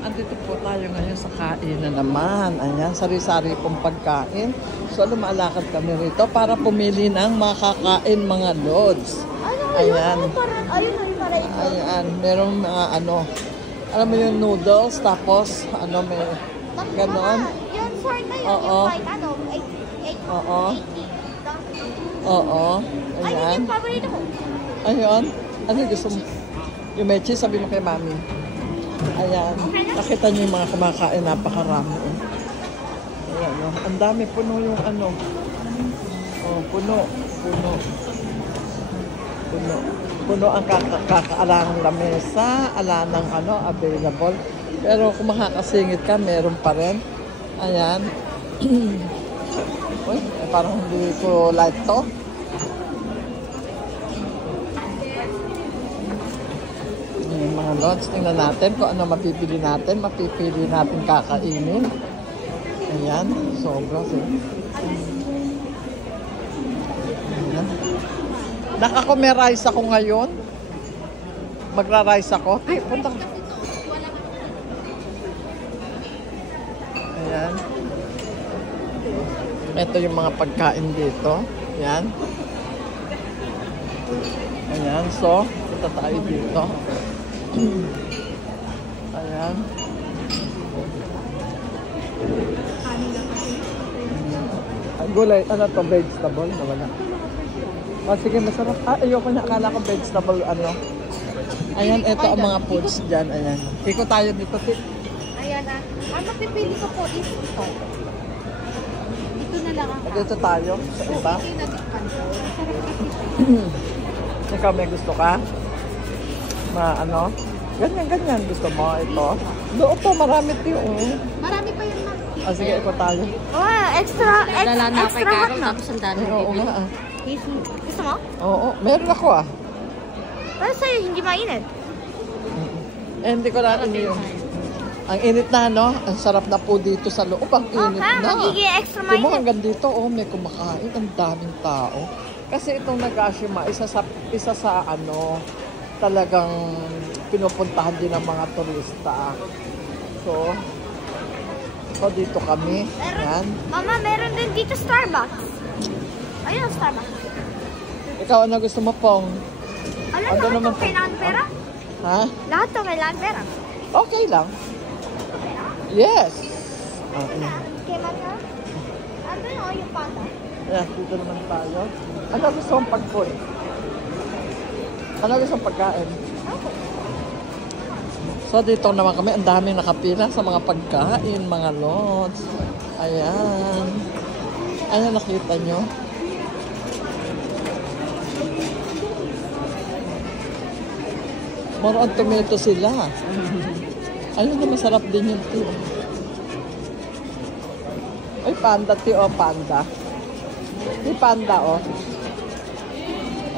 Andito po tayo ngayon sa kainan naman. Ayan, sari-sari pong pagkain. So, lumalakad kami rito para pumili ng makakain mga lods. Ayan. Ayan, merong mga alam mo yung noodles, tapos may ganon. Yung short na yun, Oo. yung like 8. Oo. Oo. Ayun Ayan. yung paborito ko. Ayun. Ano gusto mo? Yung mechi, sabi mo kay mami. Ayan. Nakita niyo yung mga kumakain, napakarami. Ayan, no? Ang dami, puno yung Oh, puno. Puno ang kakaalang lamesa, ala ng available. Pero kung makakasingit ka, meron pa rin. Ayan. Uy, parang hindi ko like to. Yung mga lods, tingnan natin kung ano mapipili natin. Mapipili natin kakainin. Ayan, sobra. Ayan. Nakakumerize ako ngayon. Magra-rice ako. Ay, punta ka. Ayan. Ito yung mga pagkain dito. Ayan. Ayan, so, punta tayo dito. Ayan. Gulay, vegetable? Nawala. Sige, masarap. Ayoko na. Akala ko vegetable, Ayan, ito ang mga foods dyan. Ayan. Ikot tayo dito. Ayan Ano pipili ko po is ito. Ito na lang ang Dito tayo sa iba. ito yung natikpan ko. Masarap kasi. Ikaw may gusto ka? Ganyan. Gusto mo ito? Doon po, marami ito. Marami pa yun, ma'am. Sige, ikot tayo. Oh, extra hot na. Tapos ang dami. Oo nga. Gusto mo? Oo, meron ako Pero sa'yo, hindi mainit. hindi ko na yun. Ang init na, Ang sarap na po dito sa loob. Ang init na. Magiging extra Di mo mainit. hanggang dito, may kumakain. Ang daming tao. Kasi itong Nagashima, isa sa talagang pinupuntahan din ng mga turista. So dito kami. Yan. Mama, meron din dito Starbucks. Ayun, Starbucks. Ikaw, ano gusto mo pong? Lahat naman to kailangan pera? Ha? Lahat to kailangan pera? Okay lang. Yes. Kay Mama? Ano yung panda? Yes, dito naman tayo. Ano gusto mong pag-food? Ano gusto mong pagkain? So, dito naman kami. Ang daming nakapila sa mga pagkain, mga lods. Ayan. Ayan, nakita nyo. More on tomato sila. Ayun na, masarap din yung tiyo. Ay, panda, tiyo. Panda. May panda,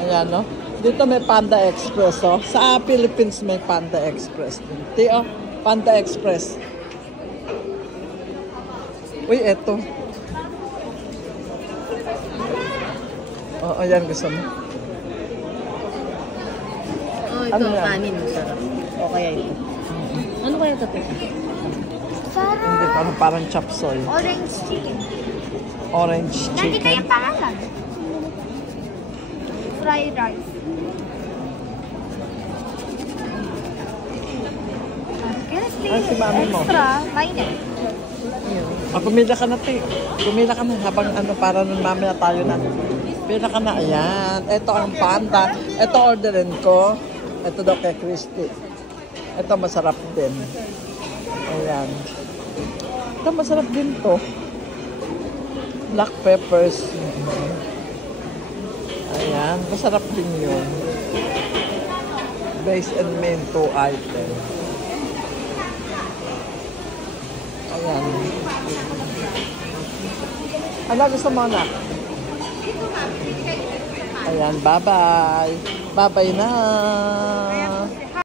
Ayan, Dito may Panda Express, Sa Philippines may Panda Express din. Tiyo, Panda Express. Uy, eto. Ayan, gusto mo. Ito, Ano yan? kanin. Masarap. O kaya ito. Ano kaya ito? Hindi, parang chop soy. Orange chicken. Orange Nandito chicken. yung pangalan. Fried rice. Ay, si mami mo. Extra mainit. Pumila ka na, Ti. Pumila ka na habang para nun mamaya tayo na. Pumila ka na. Ayan. Ito ang panda. Ito orderin ko. Ito daw kay Christy. Ito masarap din. Ayan. Ito masarap din to. Black peppers. Ayan. Masarap din yun. Base and main 2 items. Ayan. Ano gusto mo na? Ayan, bye-bye. Bye-bye na.